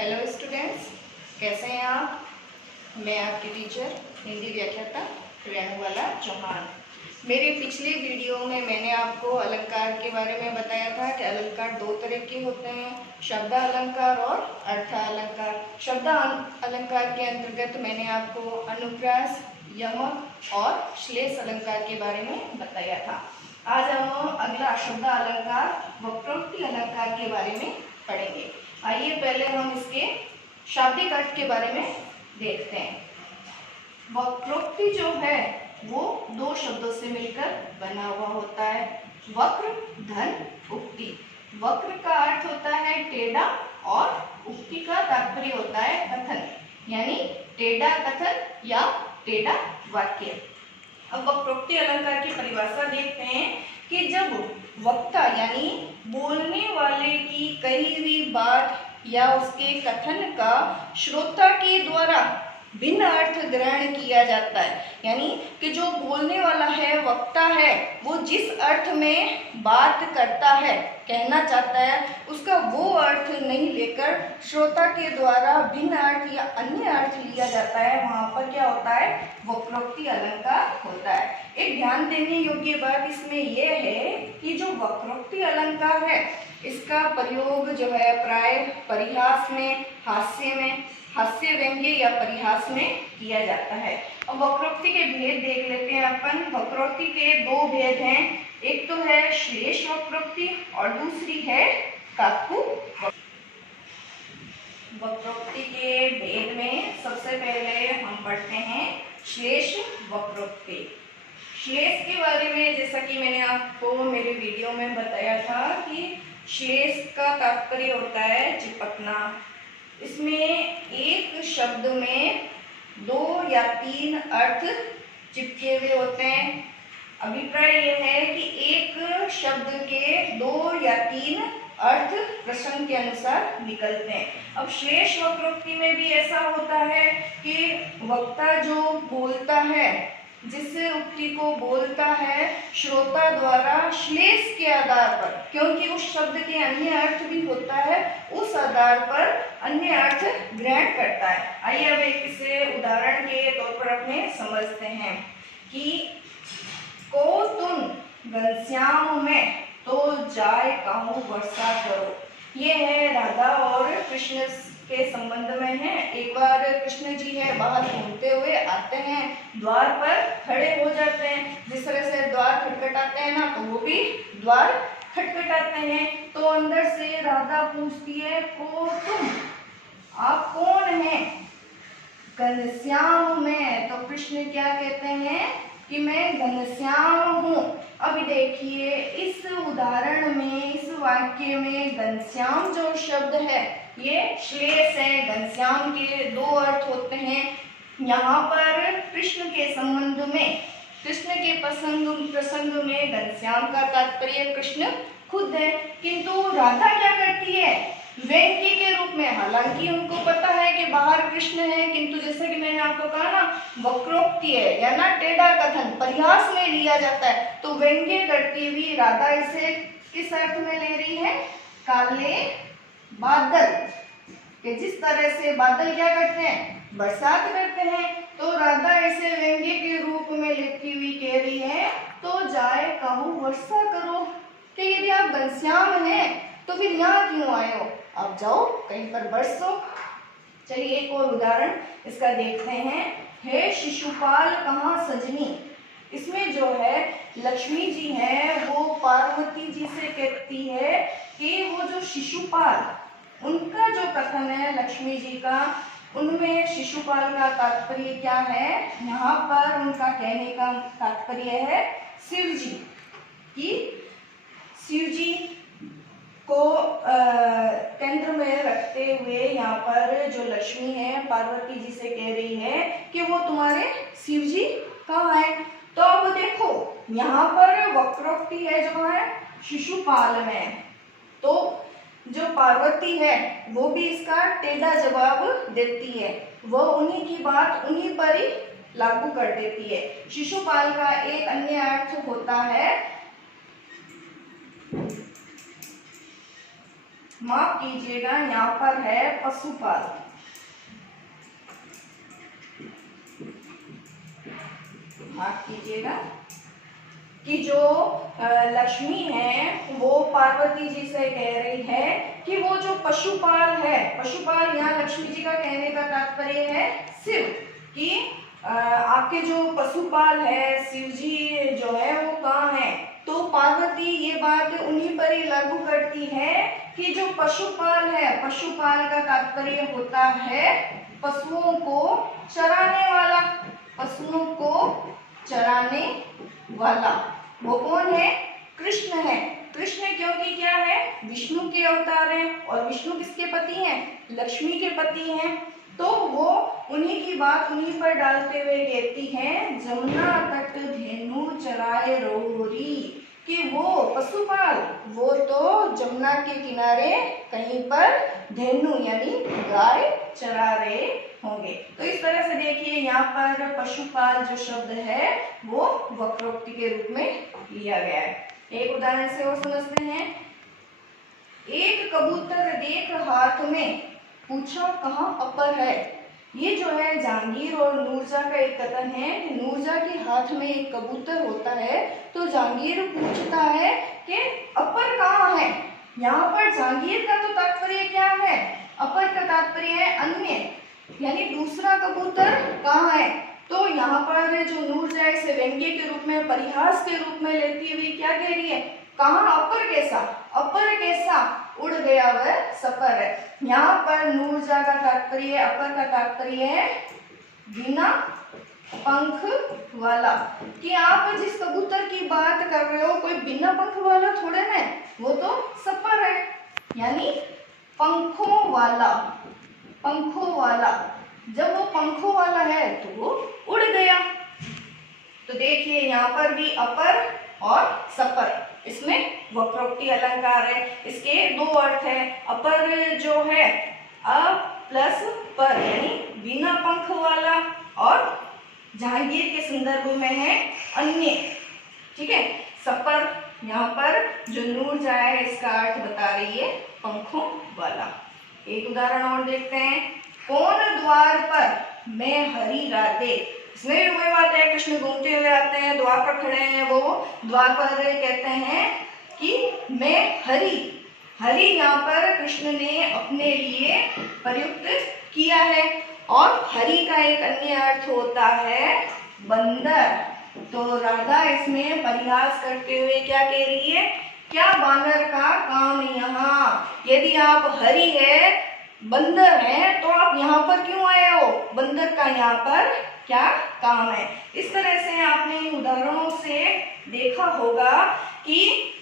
Hello students, कैसे हैं आप। मैं आपकी टीचर हिंदी व्याख्याता रेणुबाला चौहान। मेरे पिछले वीडियो में मैंने आपको अलंकार के बारे में बताया था कि अलंकार दो तरह के होते हैं, शब्द अलंकार और अर्थ अलंकार। शब्द अलंकार के अंतर्गत मैंने आपको अनुप्रास, यमक और श्लेष अलंकार के बारे में बताया था। आज हम अगला शब्द अलंकार वक्रोक्ति अलंकार के बारे में पढ़ेंगे। आइए पहले हम इसके शाब्दिक अर्थ के बारे में देखते हैं। वक्रोक्ति जो है वो दो शब्दों से मिलकर बना हुआ होता है। वक्र धन उक्ति। वक्र का अर्थ होता है टेढ़ा और उक्ति का तात्पर्य होता है कथन, यानी टेढ़ा कथन या टेढ़ा वाक्य। अब वक्रोक्ति अलंकार की परिभाषा देखते हैं कि जब वक्ता यानी बोलने वाले की कही हुई बात या उसके कथन का श्रोता के द्वारा भिन्न अर्थ ग्रहण किया जाता है, यानी कि जो बोलने वाला है, वक्ता है, वो जिस अर्थ में बात करता है, कहना चाहता है, उसका वो अर्थ नहीं लेकर श्रोता के द्वारा भिन्न अर्थ या अन्य अर्थ लिया जाता है, वहां पर क्या होता है, वक्रोक्ति अलंकार होता है। एक ध्यान देने योग्य बात इसमें यह है कि जो वक्रोक्ति अलंकार है इसका प्रयोग जो है प्राय परिहास में, हास्य व्यंग्य या परिहास में किया जाता है। अब वक्रोक्ति के भेद देख लेते हैं अपन। वक्रोक्ति के दो भेद हैं, एक तो है श्लेष वक्रोक्ति और दूसरी है काकू। वक्रोक्ति के भेद में सबसे पहले हम पढ़ते हैं श्लेष वक्रोक्ति। श्लेष के बारे में जैसा कि मैंने आपको मेरे वीडियो में बताया था कि श्लेष का तात्पर्य होता है चिपकना। इसमें एक शब्द में दो या तीन अर्थ चिपके हुए होते हैं। अभिप्राय यह है कि एक शब्द के दो या तीन अर्थ प्रसंग के अनुसार निकलते हैं। अब श्लेष वक्रोक्ति में भी ऐसा होता है कि वक्ता जो बोलता है, जिस उक्ति को बोलता है, श्रोता द्वारा श्लेष के आधार पर, क्योंकि उस शब्द के अन्य अर्थ भी होता है, उस आधार पर अन्य अर्थ ग्रहण करता है। आइए अब एक इसे उदाहरण के तौर पर अपने समझते हैं कि को तुम घनश्याम में तो जाए कहूँ वर्षा करो। ये है राधा और कृष्ण के संबंध में है। एक बार कृष्ण जी है बाहर घूमते हुए आते हैं, द्वार पर खड़े हो जाते हैं। जिस तरह से द्वार खटखटाते हैं ना, तो वो भी द्वार खटखटाते हैं। तो अंदर से राधा पूछती है, को तुम, आप कौन हैं? घनश्याम में। तो कृष्ण क्या कहते हैं कि मैं घनश्याम हूँ। अब देखिए इस उदाहरण में, इस वाक्य में घनश्याम जो शब्द है ये श्लेष है। घनश्याम के दो अर्थ होते हैं। यहाँ पर कृष्ण के संबंध में, कृष्ण के प्रसंग में घनश्याम का तात्पर्य कृष्ण खुद है, किंतु राधा क्या करती है, व्यंग्य के रूप में। हालांकि उनको पता है कि बाहर कृष्ण है, किंतु जैसे कि मैंने आपको कहा ना, वक्रोक्ति है या ना टेढ़ा कथन, परिहास में लिया जाता है, तो व्यंग्य करती हुई राधा इसे किस अर्थ में ले रही है, काले बादल, कि जिस तरह से बादल क्या करते हैं, बरसात करते हैं, तो राधा इसे व्यंग्य के रूप में लेती हुई कह रही है, तो जाए कहूँ वर्षा करो, कि यदि आप घनश्याम हैं तो फिर यहाँ क्यों आए हो, आप जाओ कहीं पर बरसो। चलिए एक और उदाहरण इसका देखते हैं। हे शिशुपाल कहाँ सजनी। इसमें जो है लक्ष्मी जी है वो पार्वती जी से कहती है कि वो जो शिशुपाल, उनका जो कथन है लक्ष्मी जी का, उनमें शिशुपाल का तात्पर्य क्या है, यहाँ पर उनका कहने का तात्पर्य है शिव जी, कि शिव जी को केंद्र में रखते हुए यहाँ पर जो लक्ष्मी है पार्वती जी से कह रही है कि वो तुम्हारे शिव जी कहाँ है। तो अब देखो यहाँ पर वक्रोक्ति है जो है शिशुपाल में, तो जो पार्वती है वो भी इसका टेढ़ा जवाब देती है, वो उन्हीं की बात उन्हीं पर ही लागू कर देती है। शिशुपाल का एक अन्य अर्थ होता है माफ कीजिएगा, यहाँ पर है पशुपाल। माफ कीजिएगा कि जो लक्ष्मी है वो पार्वती जी से कह रही है कि वो जो पशुपाल है, पशुपाल यहाँ लक्ष्मी जी का कहने का तात्पर्य है शिव, कि आपके जो पशुपाल है शिव जी जो है वो कहाँ है। तो पार्वती ये बात उन्हीं पर ही लागू करती है कि जो पशुपाल है, पशुपाल का तात्पर्य होता है पशुओं को चराने वाला, पशुओं को चराने वाला। वो कौन है? कृष्ण है। कृष्ण क्योंकि क्या है? विष्णु के अवतार हैं, और विष्णु किसके पति हैं? लक्ष्मी के पति हैं। तो वो उन्हीं की बात उन्हीं पर डालते हुए कहती हैं, जमुना तट धेनु चराए रोरी, कि वो पशुपाल वो तो जमुना के किनारे कहीं पर धेनु यानी गाय चरा रहे होंगे। तो इस तरह से देखिए यहाँ पर पशुपाल जो शब्द है वो वक्रोक्ति के रूप में लिया गया है। एक उदाहरण से और समझते हैं। एक कबूतर देख हाथ में, पूछा कहाँ अपर है। ये जो है जहांगीर और नूरजहाँ का एक कथन है कि नूरजहाँ के हाथ में एक कबूतर होता है, तो जहांगीर पूछता है कि अपर कहाँ है। यहाँ पर जहांगीर का तो तात्पर्य क्या है? अपर का तात्पर्य है अन्य, यानी दूसरा कबूतर कहाँ है। तो यहाँ पर जो नूरजहाँ इसे व्यंग्य के रूप में, परिहास के रूप में लेती हुई क्या कह रही है? कहाँ अपर कैसा, अपर कैसा, उड़ गया वह सफर है। यहाँ पर नूरजहाँ का तात्पर्य, अपर का तात्पर्य है बिना पंख वाला, कि आप जिस कबूतर की बात कर रहे हो कोई बिना पंख वाला थोड़े ना, वो तो सफर है, यानी पंखों वाला। पंखों वाला, जब वो पंखों वाला है तो वो उड़ गया। तो देखिए यहाँ पर भी अपर और सफर, इसमें वक्रोक्ति अलंकार है। इसके दो अर्थ है। अपर जो है अ प्लस पर, यानी बिना पंख वाला, और जहांगीर के संदर्भ में है अन्य। ठीक है, सफर यहाँ पर जो नूरजहाँ है इसका अर्थ बता रही है पंखों वाला। एक उदाहरण और देखते हैं। कौन द्वार पर मैं हरी राधे। इसमें भी वही बात है, कृष्ण घूमते हुए आते हैं, द्वार पर खड़े हैं, वो द्वार पर कहते हैं कि मैं हरी। हरि यहाँ पर कृष्ण ने अपने लिए प्रयुक्त किया है। और हरि का एक अन्य अर्थ होता है बंदर। तो राधा इसमें परिहास करते हुए क्या कह रही है? क्या बानर का काम यहाँ? यदि आप हरि है, बंदर है, तो आप यहाँ पर क्यों आए हो? बंदर का यहाँ पर क्या काम है? इस तरह से आपने उदाहरणों से देखा होगा कि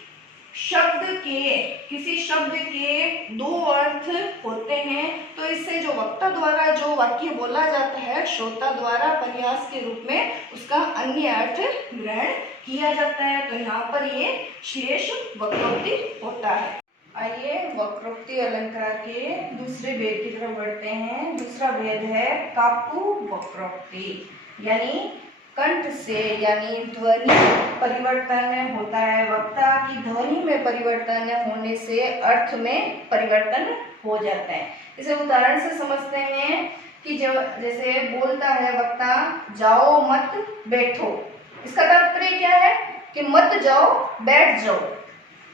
शब्द के, किसी शब्द के दो अर्थ होते हैं, तो इससे जो वक्ता द्वारा जो वाक्य बोला जाता है, श्रोता द्वारा परिहास के रूप में उसका अन्य अर्थ ग्रहण किया जाता है। तो यहाँ पर ये शेष वक्रोक्ति होता है। आइए वक्रोक्ति अलंकार के दूसरे भेद की तरफ बढ़ते हैं। दूसरा भेद है काकु वक्रोक्ति, यानी कंठ से, यानी ध्वनि परिवर्तन होता है। वक्ता की ध्वनि में परिवर्तन होने से अर्थ में परिवर्तन हो जाता है। इसे उदाहरण से समझते हैं कि जब जैसे बोलता है वक्ता, जाओ मत बैठो। इसका तात्पर्य क्या है? कि मत जाओ, बैठ जाओ।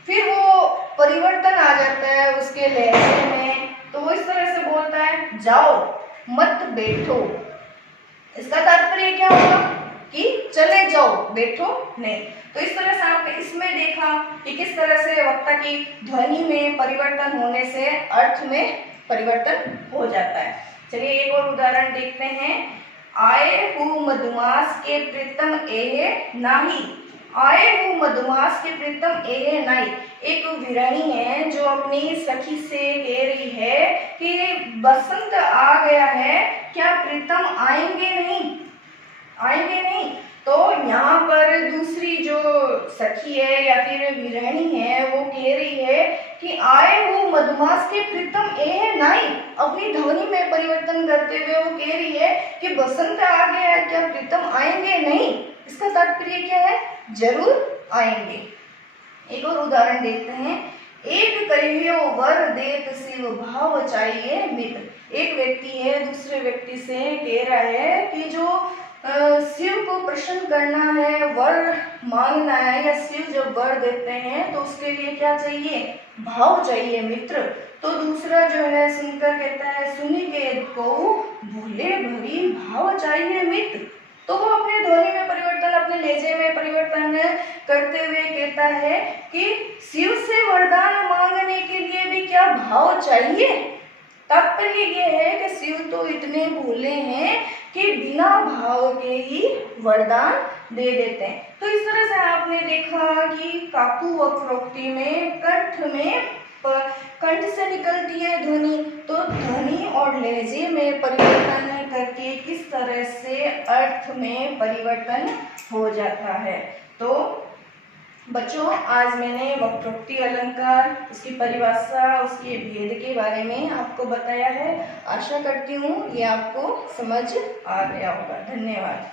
फिर वो परिवर्तन आ जाता है उसके लहजे में, तो वो इस तरह से बोलता है, जाओ मत बैठो। इसका तात्पर्य क्या होगा? कि चले जाओ, बैठो नहीं। तो इस तरह से आपने इसमें देखा कि किस तरह से वक्ता की ध्वनि में परिवर्तन होने से अर्थ में परिवर्तन हो जाता है। चलिए एक और उदाहरण देखते हैं। आए हूँ मधुमास के प्रीतम एहे नाही। आए हूँ मधुमास के प्रीतम एहे नाही। एक विरणी है जो अपनी सखी से कह रही है कि बसंत आ गया है, क्या प्रीतम आएंगे नहीं? आएंगे नहीं। तो यहाँ पर दूसरी जो सखी है या फिर विरहणी है वो कह रही है कि आए हो मधुमास के प्रीतम ए नहीं। अपनी ध्वनि में परिवर्तन करते हुए वो कह रही है कि बसंत आ गया है, क्या प्रीतम आएंगे नहीं? इसका तात्पर्य क्या है? जरूर आएंगे। एक और उदाहरण देखते हैं। एक कहियो वर देत शिव भाव चाहिए मित्र। एक व्यक्ति है दूसरे व्यक्ति से कह रहा है कि जो शिव को प्रसन्न करना है, वर मांगना है, या शिव जब वर देते हैं तो उसके लिए क्या चाहिए? भाव चाहिए मित्र। तो दूसरा जो है सुनकर कहता है, सुनी के को भूले भरी भाव चाहिए मित्र। तो वो अपने ध्वनि में परिवर्तन, अपने लहजे में परिवर्तन करते हुए कहता है कि शिव से वरदान मांगने के लिए भी क्या भाव चाहिए? तात्पर्य ये है कि शिव तो इतने भोले हैं कि बिना भाव के ही वरदान दे देते हैं। तो इस तरह से आपने देखा कि काकू वक्रोक्ति में कंठ से निकलती है ध्वनि, तो ध्वनि और लहजे में परिवर्तन करके किस तरह से अर्थ में परिवर्तन हो जाता है। तो बच्चों, आज मैंने वक्रोक्ति अलंकार, उसकी परिभाषा, उसके भेद के बारे में आपको बताया है। आशा करती हूँ ये आपको समझ आ गया होगा। धन्यवाद।